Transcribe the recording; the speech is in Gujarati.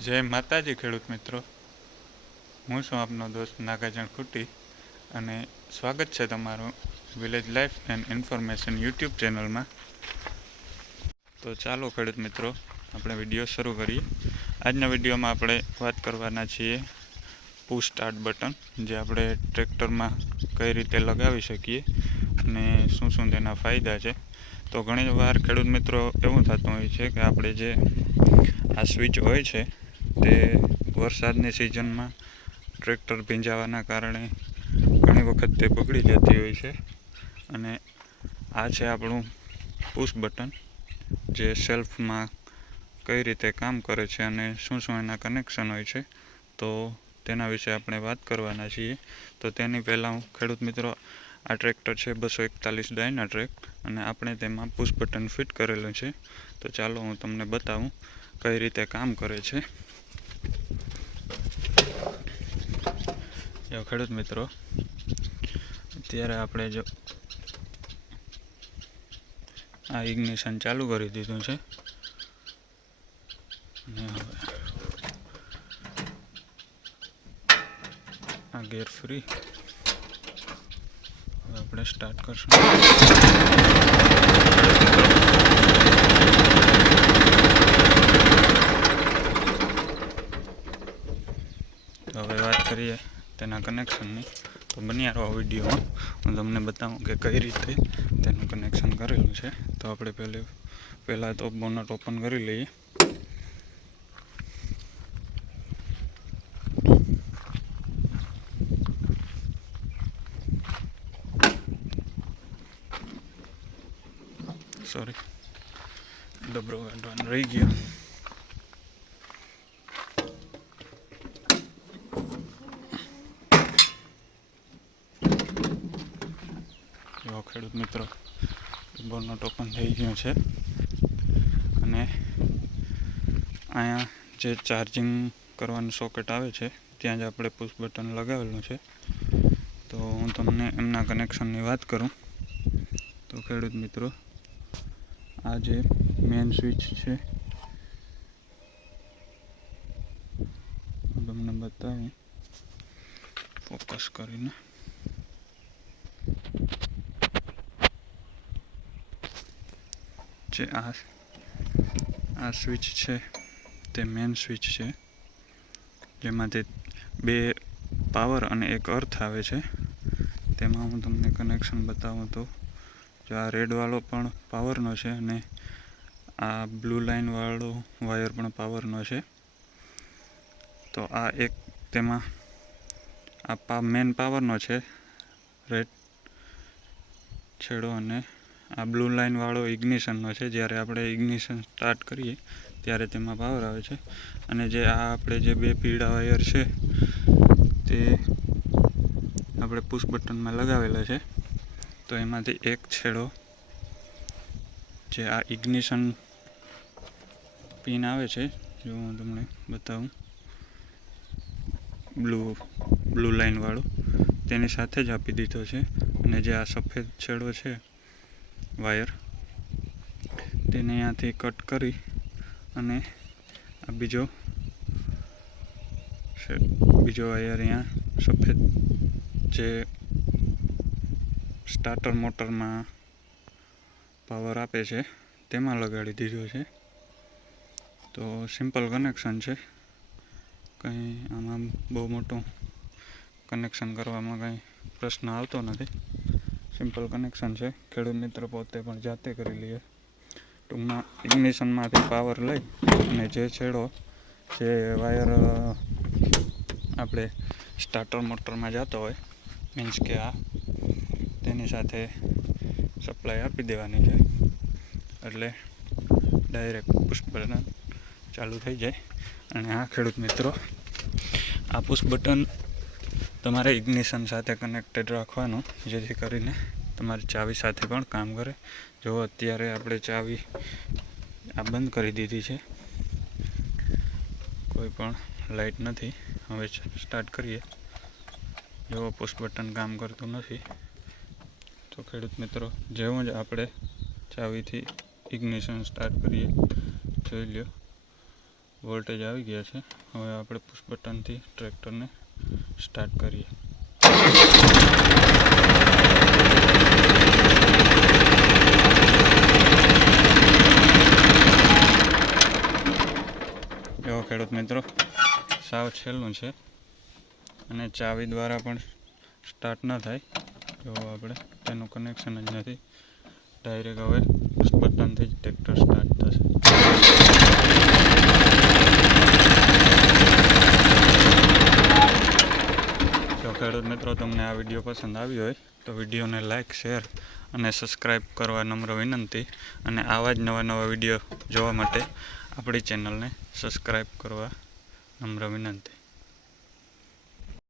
જય માતાજી ખેડૂત મિત્રો, હું છું આપનો દોસ્ત નાગાજણ કુટી અને સ્વાગત છે તમારું village life and information YouTube ચેનલમાં. તો ચાલો ખેડૂત મિત્રો, આપણે વિડીયો શરૂ કરીએ. આજના વિડીયોમાં આપણે વાત કરવાના છીએ પુશ સ્ટાર્ટ બટન, જે આપણે ટ્રેક્ટરમાં કઈ રીતે લગાવી શકીએ અને શું શું તેના ફાયદા છે. તો ઘણી વાર ખેડૂત મિત્રો એવું થતું હોય છે કે આપણે જે આ સ્વિચ હોય છે તે વરસાદની સિઝનમાં ટ્રેક્ટર ભીંજાવાના કારણે ઘણી વખત તે બગડી જતી હોય છે. અને આ છે આપણું પુશ બટન, જે સેલ્ફમાં કઈ રીતે કામ કરે છે અને શું શું એના કનેક્શન હોય છે, તો તેના વિશે આપણે વાત કરવાના છીએ. તો તેની પહેલાં ખેડૂત મિત્રો, આ ટ્રેક્ટર છે 241 ડાયના ટ્રેક અને આપણે તેમાં પુશ બટન ફિટ કરેલું છે. તો ચાલો હું તમને બતાવું કઈ રીતે કામ કરે છે. જો ખેડૂત મિત્રો, અત્યારે આપણે જો આ ઇગ્નિશન ચાલુ કરી દીધું છે અને હવે આ ગેર ફ્રી, હવે આપણે સ્ટાર્ટ કરશું. તો હવે વાત કરીએ તેના કનેક્શનની. તો બન્યા રહો વિડીયોમાં, હું તમને બતાવું કે કઈ રીતે તેનું કનેક્શન કરેલું છે. તો આપણે પહેલાં તો બોનટ ઓપન કરી લઈએ. સોરી, ડબરો કાઢવાનો રહી ગયો. જો ખેડૂત મિત્રો, બોનટ ઓપન થઈ ગયું છે અને અહીંયા જે ચાર્જિંગ કરવાનું સોકેટ આવે છે ત્યાં જ આપણે પુશ બટન લગાવેલું છે. તો હું તમને એમના કનેક્શનની વાત કરું તો ખેડૂત મિત્રો, આ જે મેઇન સ્વિચ છે હું તમને બતાવું ફોકસ કરીને. જે આ સ્વિચ છે તે મેઇન સ્વિચ છે, જેમાંથી 2 પાવર અને 1 અર્થ આવે છે. તેમાં હું તમને કનેક્શન બતાવું તો જો આ રેડવાળો પણ પાવરનો છે અને આ બ્લુ લાઇનવાળો વાયર પણ પાવરનો છે. તો આ એક તેમાં આ મેન પાવરનો છે, રેડ છેડો, અને આ બ્લુ લાઇનવાળો ઇગ્નિશનનો છે. જ્યારે આપણે ઇગ્નિશન સ્ટાર્ટ કરીએ ત્યારે તેમાં પાવર આવે છે. અને જે આ આપણે જે 2 પીળા વાયર છે તે આપણે પુશ બટનમાં લગાવેલા છે. તો એમાંથી એક છેડો જે આ ઇગ્નિશન પિન આવે છે, જો હું તમને બતાવું, બ્લુ લાઇનવાળો, તેની સાથે જ આપી દીધો છે. અને જે આ સફેદ છેડો છે વાયર, તેને અહીંયાથી કટ કરી અને આ બીજો વાયર અહીંયા સફેદ જે સ્ટાર્ટર મોટરમાં પાવર આપે છે તેમાં લગાડી દીધો છે. તો સિમ્પલ કનેક્શન છે, કંઈ આમાં બહુ મોટું કનેક્શન કરવામાં કંઈ પ્રશ્ન આવતો નથી. સિમ્પલ કનેક્શન છે, ખેડૂત મિત્ર પોતે પણ જાતે કરી લઈએ. ટૂંકમાં ઇગ્નિશનમાંથી પાવર લઈ અને જે છેડો જે વાયર આપણે સ્ટાર્ટર મોટરમાં જતો હોય, મીન્સ કે તેની સાથે સપ્લાય આપી દેવાની છે, એટલે ડાયરેક્ટ પુશ બટન ચાલુ થઈ જાય. અને આ ખેડૂત મિત્રો, આ પુશ બટન તમારે ઇગ્નિશન સાથે કનેક્ટેડ રાખવાનું, જેથી કરીને તમારી ચાવી સાથે પણ કામ કરે. જો અત્યારે આપણે ચાવી આ બંધ કરી દીધી છે, કોઈ પણ લાઇટ નથી. હવે સ્ટાર્ટ કરીએ. જો પુશ બટન કામ કરતું નથી. તો ખેડૂત મિત્રો, જેવું જ આપણે ચાવીથી ઇગ્નિશન સ્ટાર્ટ કરીએ, જોઈ લ્યો વોલ્ટેજ આવી ગયા છે. હવે આપણે પુશ બટનથી ટ્રેક્ટરને સ્ટાર્ટ કરીએ. જો ખેડૂત મિત્રો, સાવ છેલ્લું છે અને ચાવી દ્વારા પણ સ્ટાર્ટ ન થાય. જો આપણે તેનું કનેક્શન જ નથી. ડાયરેક્ટ હવે પુશ બટનથી જ ટ્રેક્ટર સ્ટાર્ટ થશે. જો ખેડૂત મિત્રો, તમને આ વિડીયો પસંદ આવ્યો હોય તો વિડીયોને લાઇક, શેર અને સબસ્ક્રાઈબ કરવા નમ્ર વિનંતી. અને આવા જ નવા વિડીયો જોવા માટે આપણી ચેનલને સબસ્ક્રાઈબ કરવા નમ્ર વિનંતી.